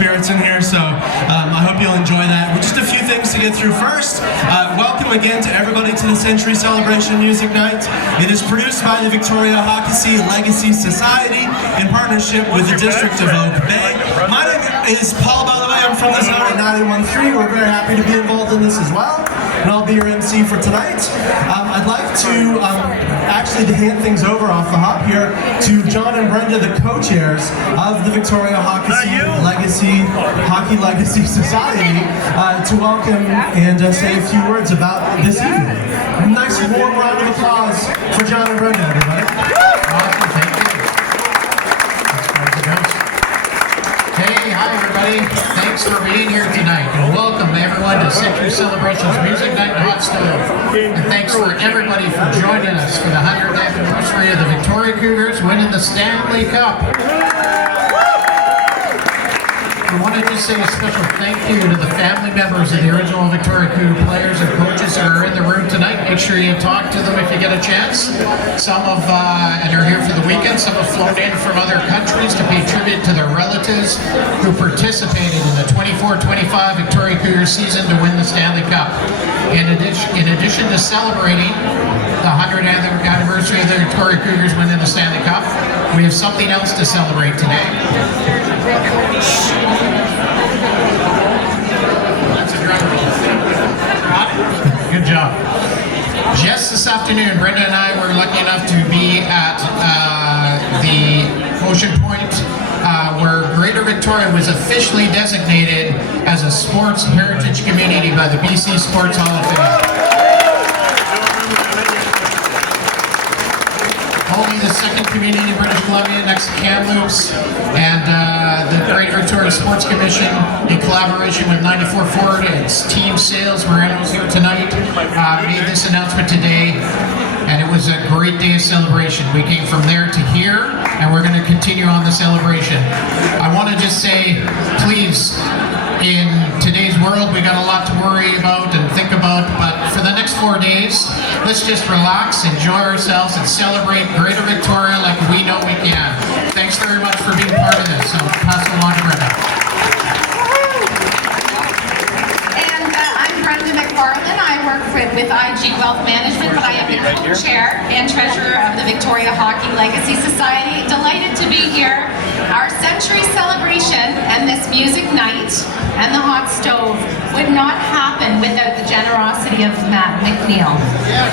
spirits in here, so I hope you'll enjoy that. Just a few things to get through first. Welcome again to everybody to the Century Celebration Music Night. It is produced by the Victoria Hockey Legacy Society in partnership with the District of Oak Bay. My name is Paul, by the way. I'm from the zone at 91.3. We're very happy to be involved in this as well, and I'll be your MC for tonight. I'd like to actually to hand things over off the hop here to John and Brenda, the co-chairs of the Victoria Hockey Legacy Society, to welcome and say a few words about this evening. A nice warm round of applause for John and Brenda, everybody. Awesome, thank you. Hey, hi everybody. Thanks for being here tonight. And welcome everyone to Century Celebrations Music Night and Hot Stove. And thanks for everybody for joining us for the 100th anniversary of the Victoria Cougars winning the Stanley Cup. I want to just say a special thank you to the family members of the original Victoria Cougar players and coaches that are in the room tonight. Make sure you talk to them if you get a chance. Some of and are here for the weekend. Some have flown in from other countries to pay tribute to their relatives who participated in the 24-25 Victoria Cougars season to win the Stanley Cup. In addition to celebrating the 100th anniversary of the Victoria Cougars winning the Stanley Cup, we have something else to celebrate today. That's a drum roll. Good job. Just this afternoon, Brenda and I were lucky enough to be at the Ocean Point, where Greater Victoria was officially designated as a sports heritage community by the BC Sports Hall of Fame. Only the second community in British Columbia next to Kamloops, and the Greater Victoria Sports Commission, in collaboration with 94 Forward and its team sales, Moreno's here tonight, made this announcement today, and it was a great day of celebration. We came from there to here, and we're going to continue on the celebration. I want to just say, please, in today's world, we got a lot to worry about and think about, but for the next 4 days, let's just relax, enjoy ourselves, and celebrate Greater Victoria like we know we can. Thanks very much for being part of this. I'll pass it along to Brenda. And I'm Brenda McFarlane. I work with IG Wealth Management, but I am the co-chair and treasurer of the Victoria Hockey Legacy Society. Delighted to be here. Our century celebration and this music night and the hot stove would not happen without the generosity of Matt McNeil. Yes.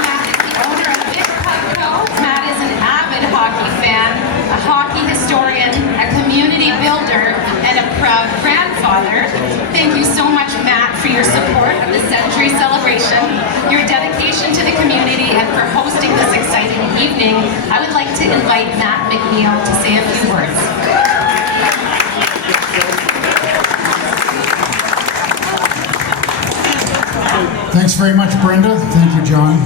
Matt is the owner of Big Puck Co. Matt is an avid hockey fan, a hockey historian, a community builder, and a proud grandfather. Thank you so much, Matt, for your support of the century celebration, your dedication to the community, and for hosting this exciting evening. I would like to invite Matt McNeil to say a few words. Thanks very much, Brenda. Thank you, John.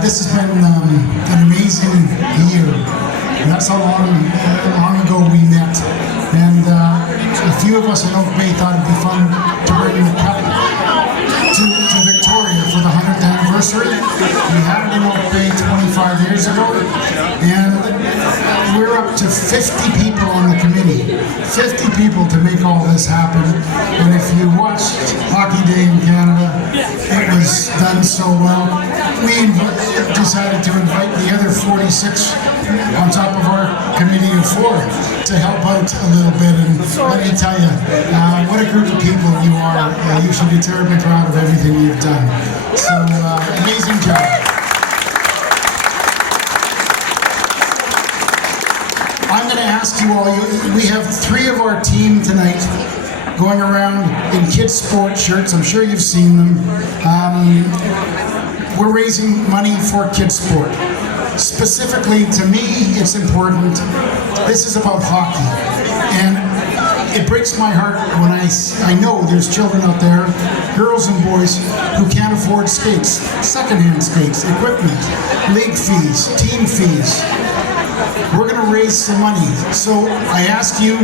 This has been an amazing year. And that's how long ago we met. And a few of us in Oak Bay thought it'd be fun to bring the cup to Victoria for the 100th anniversary. We had it in Oak Bay 25 years ago, and we're up to 50 people on the committee. 50 people to make all this happen. And if you watched Hockey Day in Canada, it was done so well. We decided to invite the other 46 on top of our committee of 4 to help out a little bit. And let me tell you, what a group of people you are. You should be terribly proud of everything you've done. So, amazing job. I'm going to ask you all, we have 3 of our team tonight going around in Kidsport shirts. I'm sure you've seen them. We're raising money for Kidsport. Specifically, to me, it's important. This is about hockey. And it breaks my heart when I know there's children out there, girls and boys, who can't afford skates, secondhand skates, equipment, league fees, team fees. We're going to raise some money. So I ask you,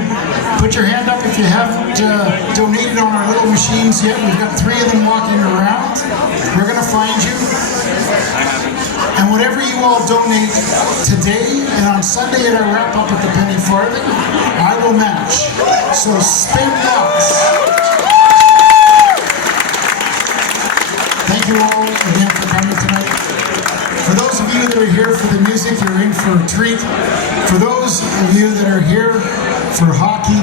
put your hand up if you haven't donated on our little machines yet. We've got 3 of them walking around. We're going to find you. And whatever you all donate today, and on Sunday at our wrap-up at the penny farthing, I will match. So spend lots. Thank you all again for coming tonight. For those of you that are here for the music, you're in for a treat. For those of you that are here for hockey,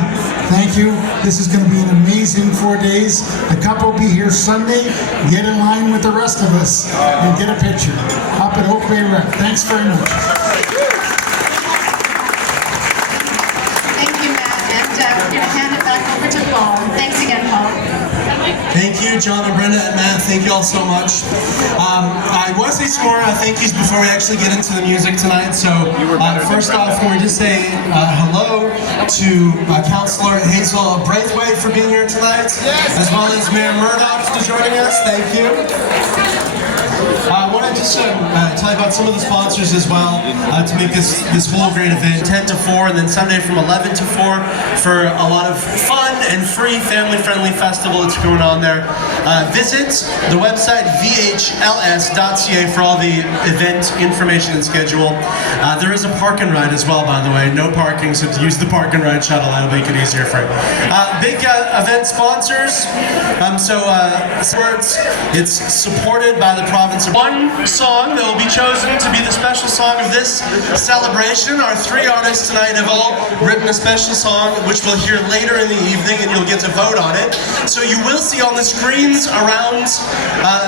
thank you. This is going to be an amazing 4 days. The cup will be here Sunday. Get in line with the rest of us and get a picture up at Oak Bay Rec. Thanks very much. Thank you, Matt. And we're going to hand it back over to Paul. Thanks again, Paul. Thank you, John and Brenda and Matt. Thank you all so much. I want to say some more thank yous before we actually get into the music tonight. So first off, can we just say hello to Councillor Hazel Braithwaite for being here tonight, as well as Mayor Murdoch for joining us. Thank you. I want to just tell you about some of the sponsors as well to make this whole great event, 10 to 4, and then Sunday from 11 to 4 for a lot of fun and free family-friendly festival that's going on there. Visit the website vhls.ca for all the event information and schedule. There is a park and ride as well, by the way. No parking, so use the park and ride shuttle. That'll make it easier for you. Big event sponsors. It's supported by the province of one song that will be chosen to be the special song of this celebration. Our 3 artists tonight have all written a special song, which we'll hear later in the evening, and you'll get to vote on it. So you will see on the screens around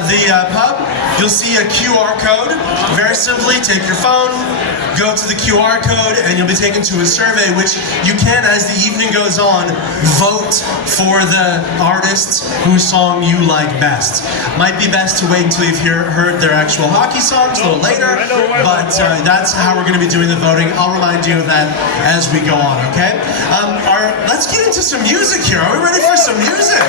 the pub, you'll see a QR code. Very simply, take your phone, go to the QR code, and you'll be taken to a survey, which you can, as the evening goes on, vote for the artist whose song you like best. Might be best to wait until you've heard their actual hockey songs a little later, but that's how we're going to be doing the voting. I'll remind you of that as we go on, okay? Let's get into some music here. Are we ready for some music?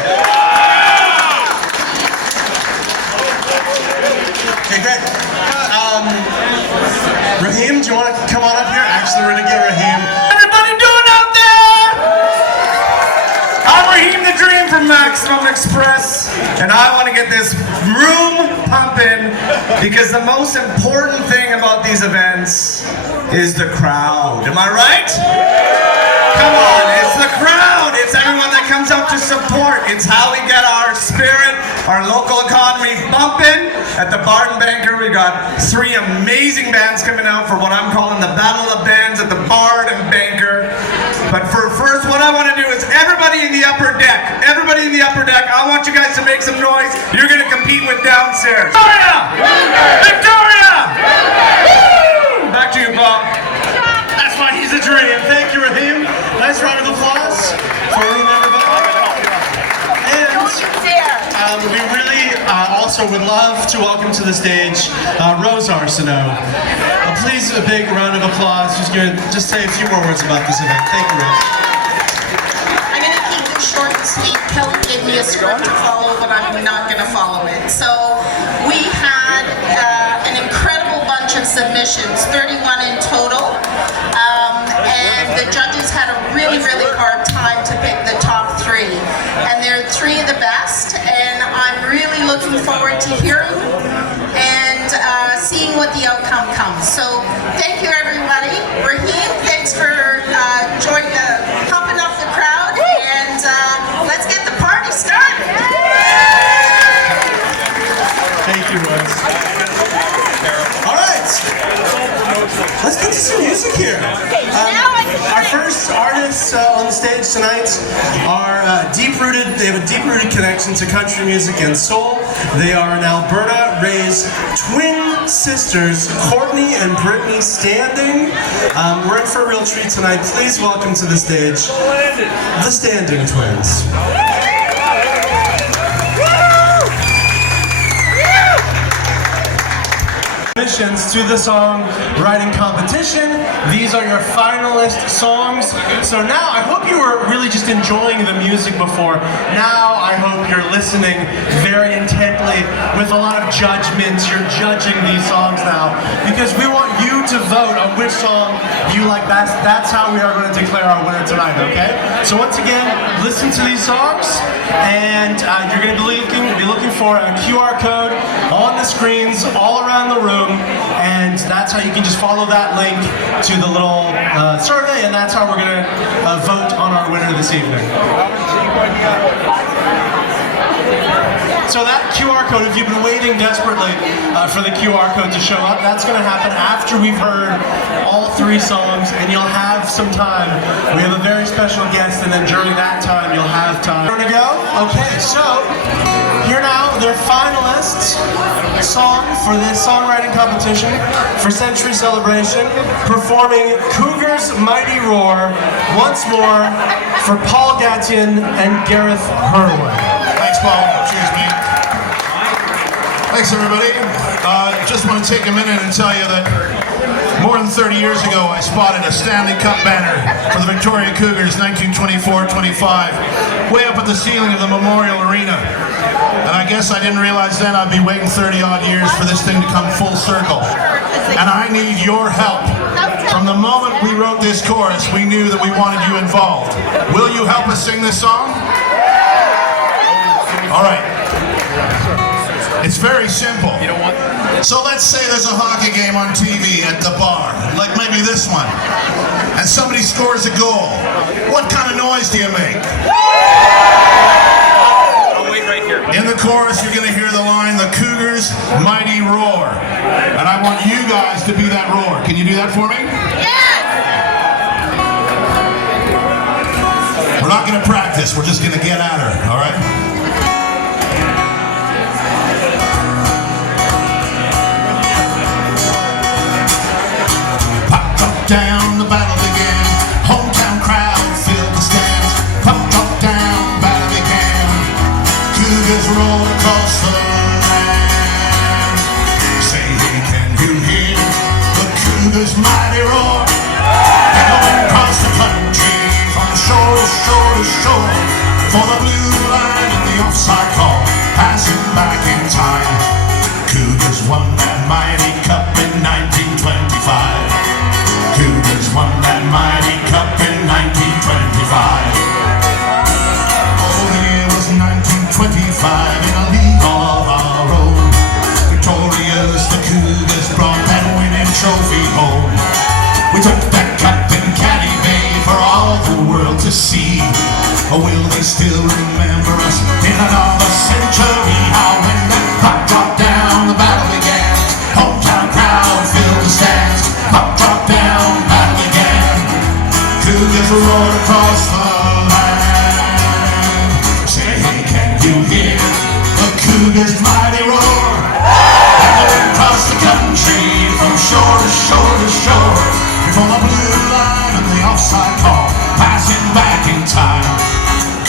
Okay, great. Raheem, do you want to come on up here? Actually, we're going to get Raheem. Everybody doing out there? I'm Raheem the Dream from Maximum Express, and I want to get this room pumping because the most important thing about these events is the crowd. Am I right? Come on, it's the crowd. It's everyone that comes out to support. It's how we get our spirit, our local economy bumping. At the Barton Banker, we got 3 amazing bands coming out for what I'm calling the Battle of Bands at the Barton Banker. But for first, what I want to do is everybody in the upper deck, I want you guys to make some noise. You're going to compete with downstairs. Victoria! Victoria! Woo! Back to you, Bob. That's why he's a dream. Thank you, Raheem. Nice round of applause for Raheem, everybody. And we really also would love to welcome to the stage Rose Arsenault. Please, a big round of applause. She's going to just say a few more words about this event. Thank you, Rose. I'm going to keep this short and sweet. Kelly gave me a script to follow, but I'm not going to follow it. So we had an incredible bunch of submissions, 31 in total, and the judges had a really, really hard time to pick the top 3. And they're 3 of the best, and I'm really looking forward to hearing and seeing what the outcome comes. So thank you, everybody. Raheem, thanks for pumping up the crowd, and let's get the party started. Thank you, Rose. All right. Let's get to some music here. Our first artists on the stage tonight are deep-rooted. They have a deep-rooted connection to country music and soul. They are an Alberta-raised twin sisters, Courtney and Brittany Standing. We're in for a real treat tonight. Please welcome to the stage the Standing Twins. Submissions to the song writing competition. These are your finalist songs. So now I hope you were really just enjoying the music before. Now I hope you're listening very intently with a lot of judgment. You're judging these songs now because we want you to vote on which song you like best. That's how we are going to declare our winner tonight, okay? So once again, listen to these songs and you're going to be looking for a QR code. All on the screens all around the room, and that's how you can just follow that link to the little survey, and that's how we're going to vote on our winner this evening. So that QR code, if you've been waiting desperately for the QR code to show up, that's going to happen after we've heard all 3 songs, and you'll have some time. We have a very special guest, and then during that time, you'll have time. Ready to go? Okay, so here now, they're finalists song for this songwriting competition for Century Celebration, performing Cougars' Mighty Roar once more for Paul Gatien and Gareth Hurwood. Thanks, Paul. Cheers, mate. Thanks, everybody. Just want to take a minute and tell you that more than 30 years ago, I spotted a Stanley Cup banner for the Victoria Cougars 1924-25 way up at the ceiling of the Memorial Arena. And I guess I didn't realize then I'd be waiting 30-odd years for this thing to come full circle. And I need your help. From the moment we wrote this chorus, we knew that we wanted you involved. Will you help us sing this song? All right. It's very simple. So let's say there's a hockey game on TV at the bar, like maybe this one, and somebody scores a goal. What kind of noise do you make? I'll wait right here. In the chorus, you're going to hear the line, "The Cougars' Mighty Roar." And I want you guys to be that roar. Can you do that for me? Yes! We're not going to practice. We're just going to get at her, all right? Down, the battle began. Hometown crowd filled the stands. Pop, drop down, battle began. Cougars roll across the land. Say, hey, can you hear the Cougars' mighty roar? Echoing across the country, from shore to shore to shore. For the blue line and the offside call, passing back in time. Cougars won that mighty cup in 1925. Cougars won that mighty cup in 1925. Oh, the year was 1925 in a league of our own. Victorious, the Cougars brought that winning trophy home. We took that cup in Caddy Bay for all the world to see. Oh, will they still remember us in another century? How when that puck dropped down, the battle began. Hometown crowd filled the stands. Puck dropped down, battle began. Cougars roared across the land. Say, hey, can you hear the Cougars' mighty roar? Echoing across the country, from shore to shore to shore. Before the blue line and the offside call, passing back in time.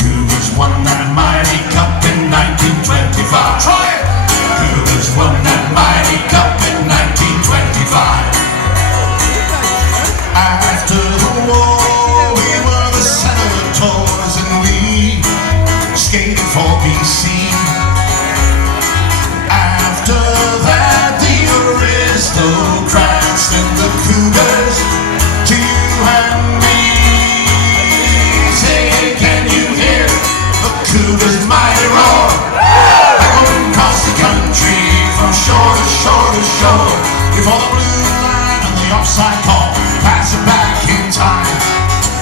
Cougars won that mighty cup in 1925. Try it! Cougars won that mighty cup in 1925. After the war, we were the Senators, and we skated for BC. After that, the aristocrats and the Cougars, to you and me. Say, hey, can you hear the Cougars' mighty roar? Echoing across the country, from shore to shore to shore. Before the blue line and the offside call, passing back in time.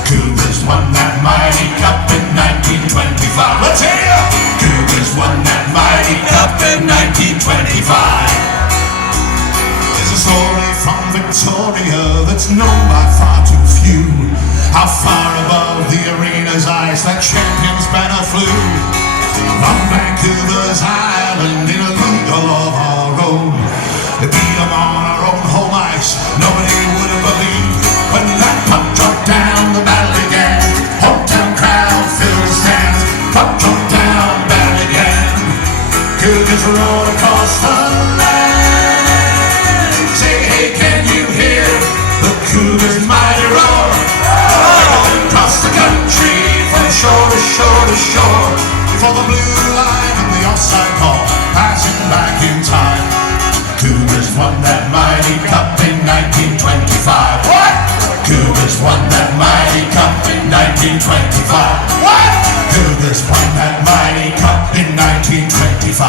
Cougars won that mighty cup in 1925. Let's hear you! Cougars won that mighty cup in 1925. There's a story from Victoria that's known by far too few. How far above the arena's ice that champion's banner flew. From Vancouver's island in a league of our own. They beat them on our own home ice. Nobody would have believed when that puck dropped down, the battle began. Hometown crowd filled the stands. Puck dropped down, battle began. Cougars roared across the land. Say, hey, can you hear the Cougars' mighty roar? Echoing across the country, from shore to shore to shore. Before the blue line and the offside call, passing back in time. Cougars won that mighty cup in 1925. What? Cougars won that mighty cup in 1925. What? Cougars won that mighty cup in 1925.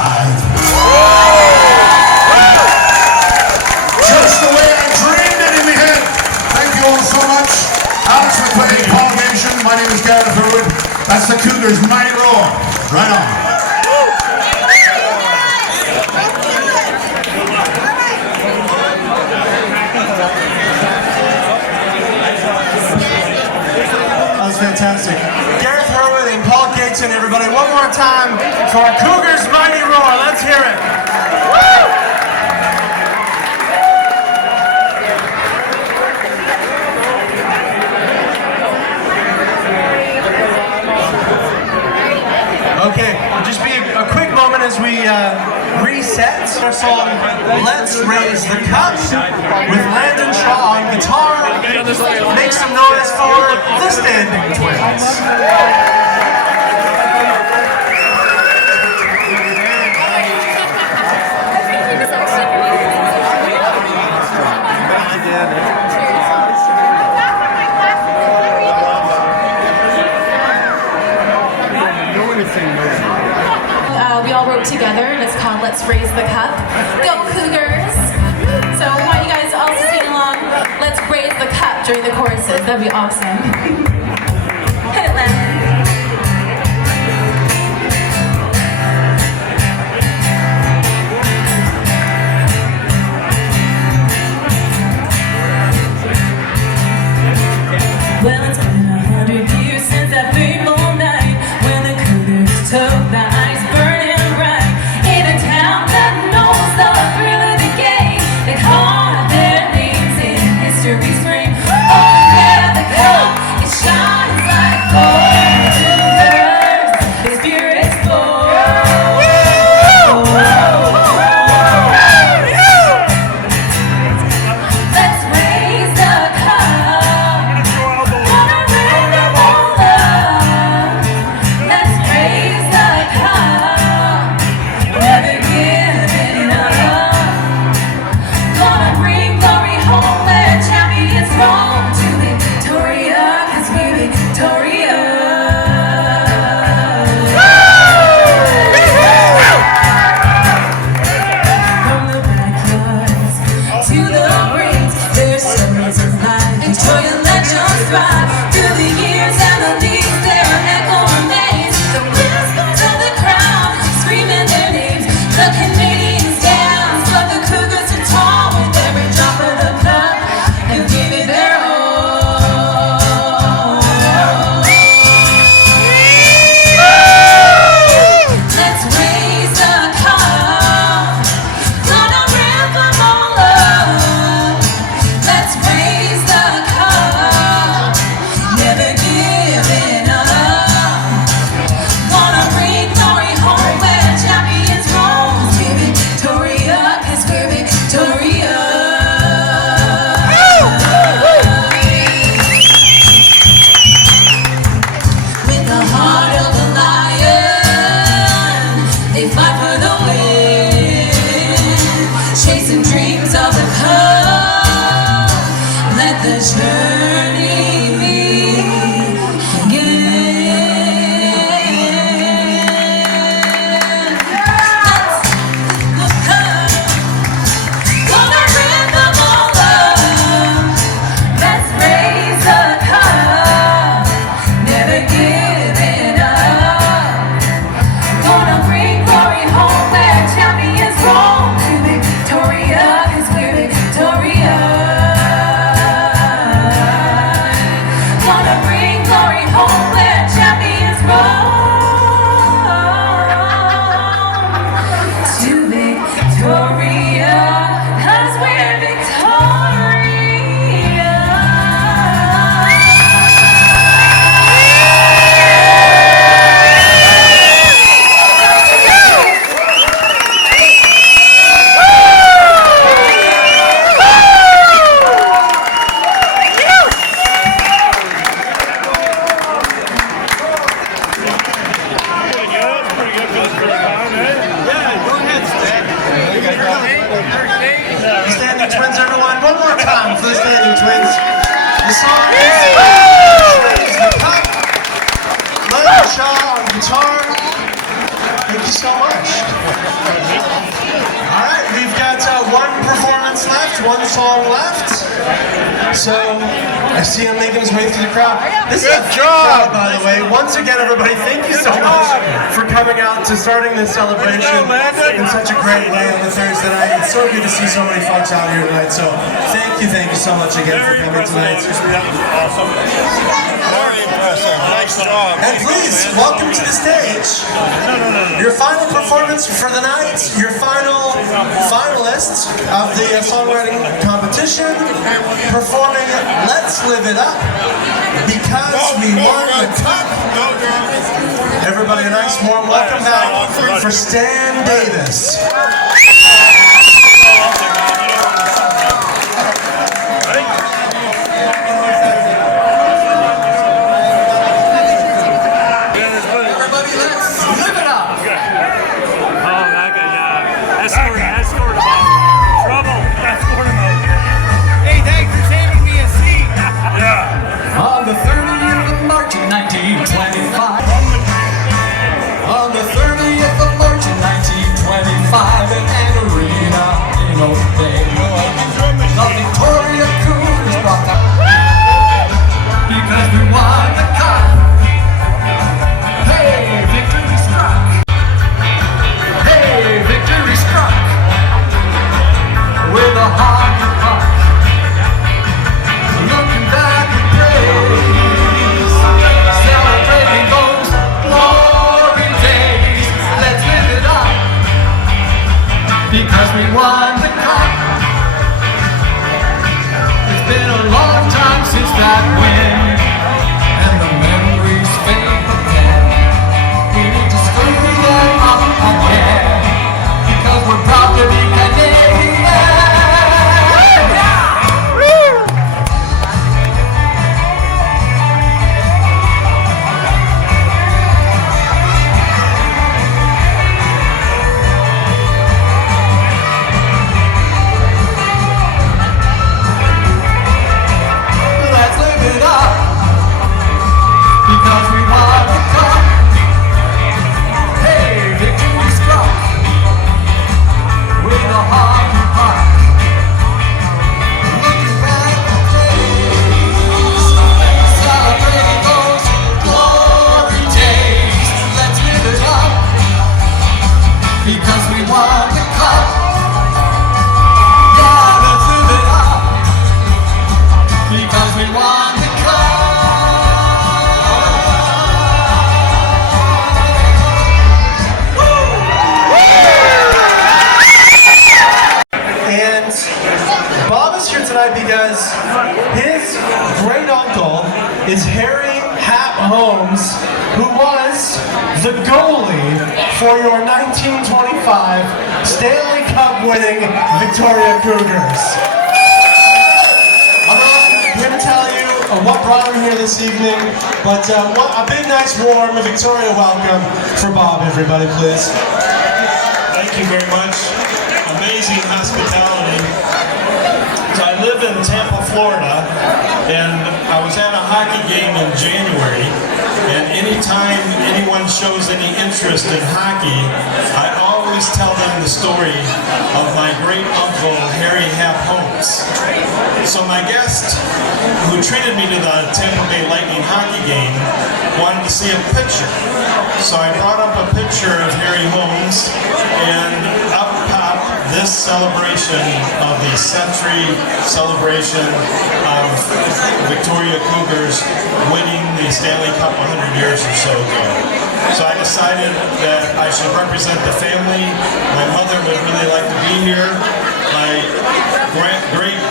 Fantastic. Gareth, Hurwood, and Paul Gatien, everybody. One more time for Cougars Mighty Roar. Let's hear it. Woo! Okay, just be a quick moment as we reset our song Let's Raise the Cup with Landon Shaw on guitar. Make some noise for the Standing Twins. We all wrote together, and it's called Let's Raise the Cup. Go Cougars! So I want you guys to also sing along, Let's Raise the Cup during the choruses. That'd be awesome. Hit it, Landon. Well, it's been 100 years since that fateful night when the Cougars took the ice burning bright in a town that knows the thrill of the game. They carved their names in history's frame. Oh yeah, the cup, it shines like gold to burst. The spirit's full. Let's raise the cup. Gonna bring them all up. Let's raise the cup. Never giving up. Gonna bring glory home where champions roam to Victoria, 'cause we're victorious. From the backyards to the rings, there's stories of life. Victoria legends thrive through the years and the leagues. Their echo remains. The whispers of the crowd screaming their names. The Canadians dance, but the Cougars are tall with every drop of the cup and give it their all. Let's raise the cup. Gonna rip them all up. Let's raise the cup. Never giving up. Gonna bring glory home where champions roam to Victoria, 'cause we're victorious. With the heart of a lion, they fight for the win, chasing dreams of the cup. Let the journey begin. Let's look up. Gonna rip them all up. Let's raise the cup. Never giving up. Gonna bring glory home where champions roam to Victoria, 'cause we're victorious. Gonna bring glory home where champions roam to Victoria, 'cause we're victorious. Standing Twins, everyone. One more time for the Standing Twins. The song is Raise the Cup. Landon Shaw on guitar. Thank you so much. All right, we've got one performance left. one song left. So I see him making his way through the crowd. This is a big crowd, by the way. Once again, everybody, thank you so much for coming out to starting this celebration in such a great way on the Thursday night. It's so good to see so many folks out here tonight. So thank you so much again for coming tonight. Awesome. Very impressive. Nice job. And please, welcome to the stage. Your final performance for the night, your final finalists of the songwriting competition, performing Let's Live It Up, Because We Won the Cup. Everybody, a nice warm welcome back for Stan Davis. On the 30th of March in 1925. On the 30th of March in 1925 in an arena in Old Bay, the Victoria Cougars brought the because we won the cup. Hey, victory struck. Hey, victory struck with a hockey puck. Looking back with praise, celebrating those glory days. Let's live it up, because we won the cup. It's been a long time since that win, and the memories fade again. We need to scream them up again, because we're proud to be Canadian. Let's live it up, because we won the cup. Hey, victory struck with a hockey puck. Looking back at days, celebrating those glory days. Let's live it up, because we won the cup. Yeah, let's live it up, because we won the cup. And Bob is here tonight because his great uncle is Harry Hap Holmes, who was the goalie for your 1925 Stanley Cup winning Victoria Cougars. I'm not going to tell you what brought him here this evening, but a big, nice, warm Victoria welcome for Bob, everybody, please. Thank you very much. Amazing hospitality. So I live in Tampa, Florida, and I was at a hockey game in January, and anytime anyone shows any interest in hockey, I always tell them the story of my great uncle, Harry Hap Holmes. So my guest, who treated me to the Tampa Bay Lightning hockey game, wanted to see a picture. So I brought up a picture of Harry Holmes, and up popped this celebration of the century celebration of Victoria Cougars winning the Stanley Cup 100 years or so ago. So I decided that I should represent the family. My mother would really like to be here. My great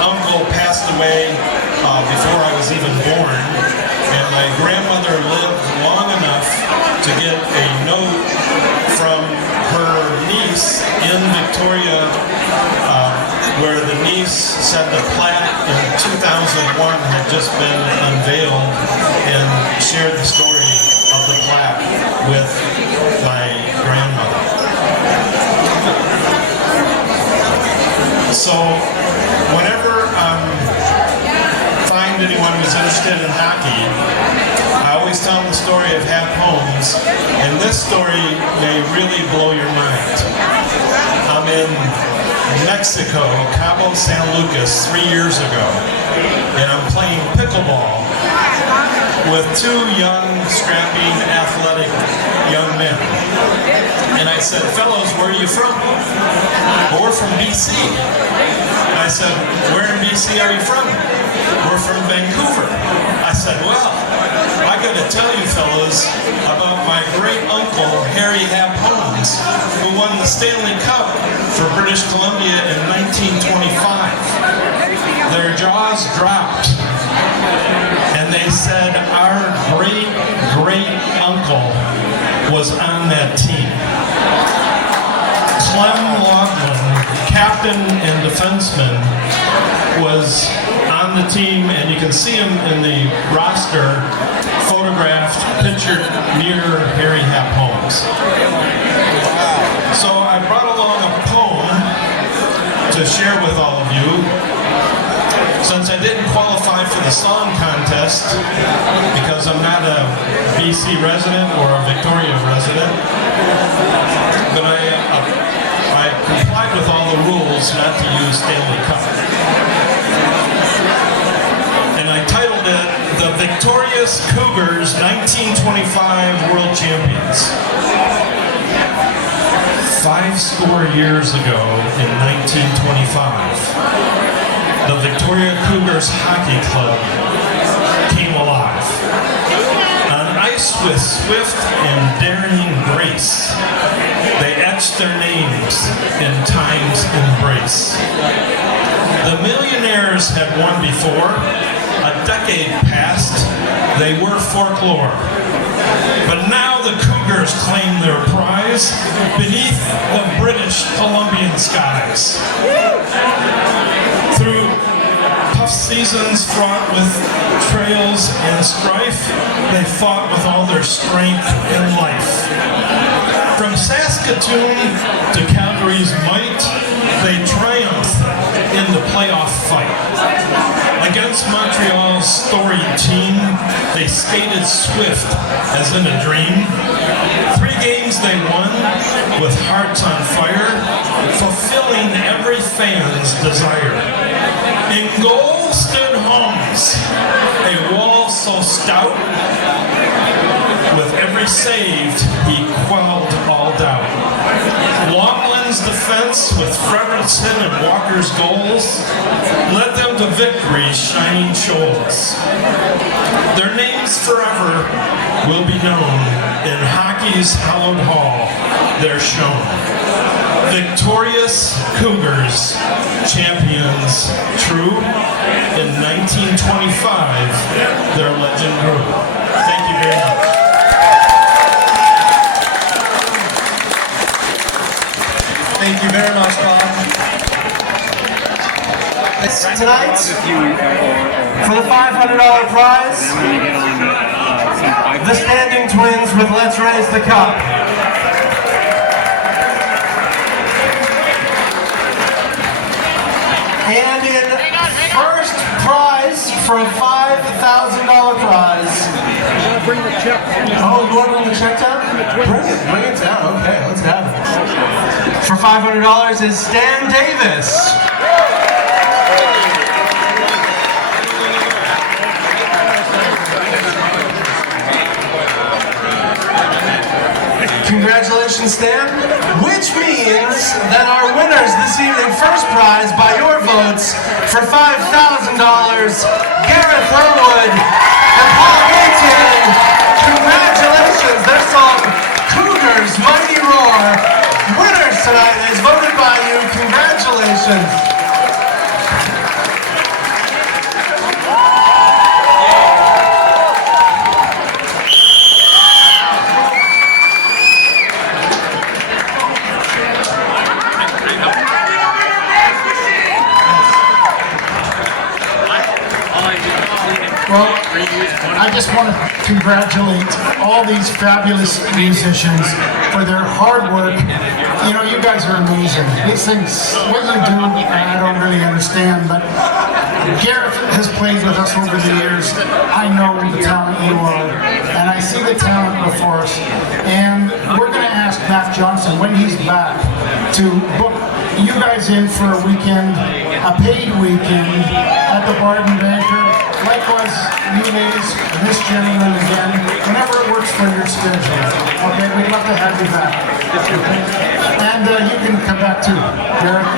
uncle passed away before I was even born, and my grandmother lived long enough to get a note from her niece in Victoria, where the niece said the plaque in 2001 had just been unveiled, and shared the story of the plaque with my grandmother. So whenever find anyone who's interested in hockey, I always tell them the story of Hap Holmes, and this story may really blow your mind. I'm in Mexico, Cabo San Lucas 3 years ago, and I'm playing pickleball with two young, strapping, athletic young men. And I said, fellows, where are you from? Well, we're from BC. I said, where in BC are you from? We're from Vancouver. I said, well, I got to tell you fellows about my great uncle, Harry Hap Holmes, who won the Stanley Cup for British Columbia in 1925. Their jaws dropped. And they said our great uncle was on that team. Clem Loughlin, captain and defenseman, was on the team, and you can see him in the roster, photographed, pictured near Harry Hap Holmes. So I brought along a poem to share with all of you. Since I didn't qualify for the song contest because I'm not a BC resident or a Victoria resident, but I complied with all the rules not to use Stanley Cup. And I titled it, The Victorious Cougars 1925 World Champions. 50 years ago in 1925, the Victoria Cougars Hockey Club came alive. On ice with swift and daring grace, they etched their names in time's embrace. The millionaires had won before. A decade passed, they were folklore. But now the Cougars claim their prize beneath the British Columbian skies. Through tough seasons fraught with trails and strife, they fought with all their strength and life. From Saskatoon to Calgary's might, they triumphed in the playoff fight. Against Montreal's storied team, they skated swift as in a dream. 3 games they won with hearts on fire, fulfilling every fan's desire. In goal stood Holmes, a wall so stout, with every save he quelled all doubt. Loughlin's defense with Frederickson and Walker's goals led them to victory's shining shoals. Their names forever will be known in hockey's hallowed hall. They're shown. Victorious Cougars, champions true. In 1925, their legend grew. Thank you very much. Thank you very much, Bob. Tonight, for the $500 prize, the Standing Twins with Let's Raise the Cup. And in first prize for a $5,000 prize. Bring the check. Oh, you want to bring the check down? Bring it down. Okay, let's have it. For $500 is Stan Davis. Congratulations, Stan. Which means that our winners this evening, first prize by your votes for $5,000, Gareth, Hurwood, and Paul Gatien. Congratulations. Their song, Cougars Mighty Roar. Winners tonight is voted by you. Congratulations. Well, I just want to congratulate all these fabulous musicians for their hard work. You know, you guys are amazing. These things, what you do, I don't really understand, but Gareth has played with us over the years. I know the talent you are, and I see the talent before us. And we're going to ask Matt Johnson, when he's back, to book you guys in for a weekend, a paid weekend at the Barden Banker. Likewise, you ladies, and this gentleman again, whenever it works for your schedule. Okay, we'd love to have you back. And you can come back too, Gareth.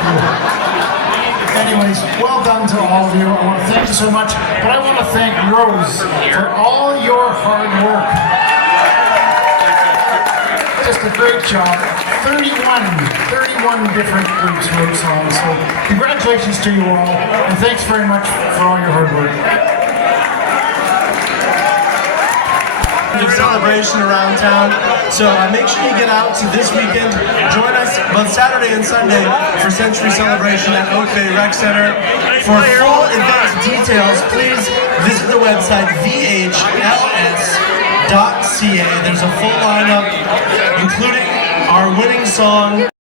Anyways, well done to all of you. I want to thank you so much, but I want to thank Rose for all your hard work. Just a great job. 31 different groups wrote songs. So congratulations to you all, and thanks very much for all your hard work. Celebration around town, so make sure you get out to this weekend. Join us both Saturday and Sunday for Century Celebration at Oak Bay Rec Center. For full event details, please visit the website vhls.ca. There's a full lineup, including our winning song.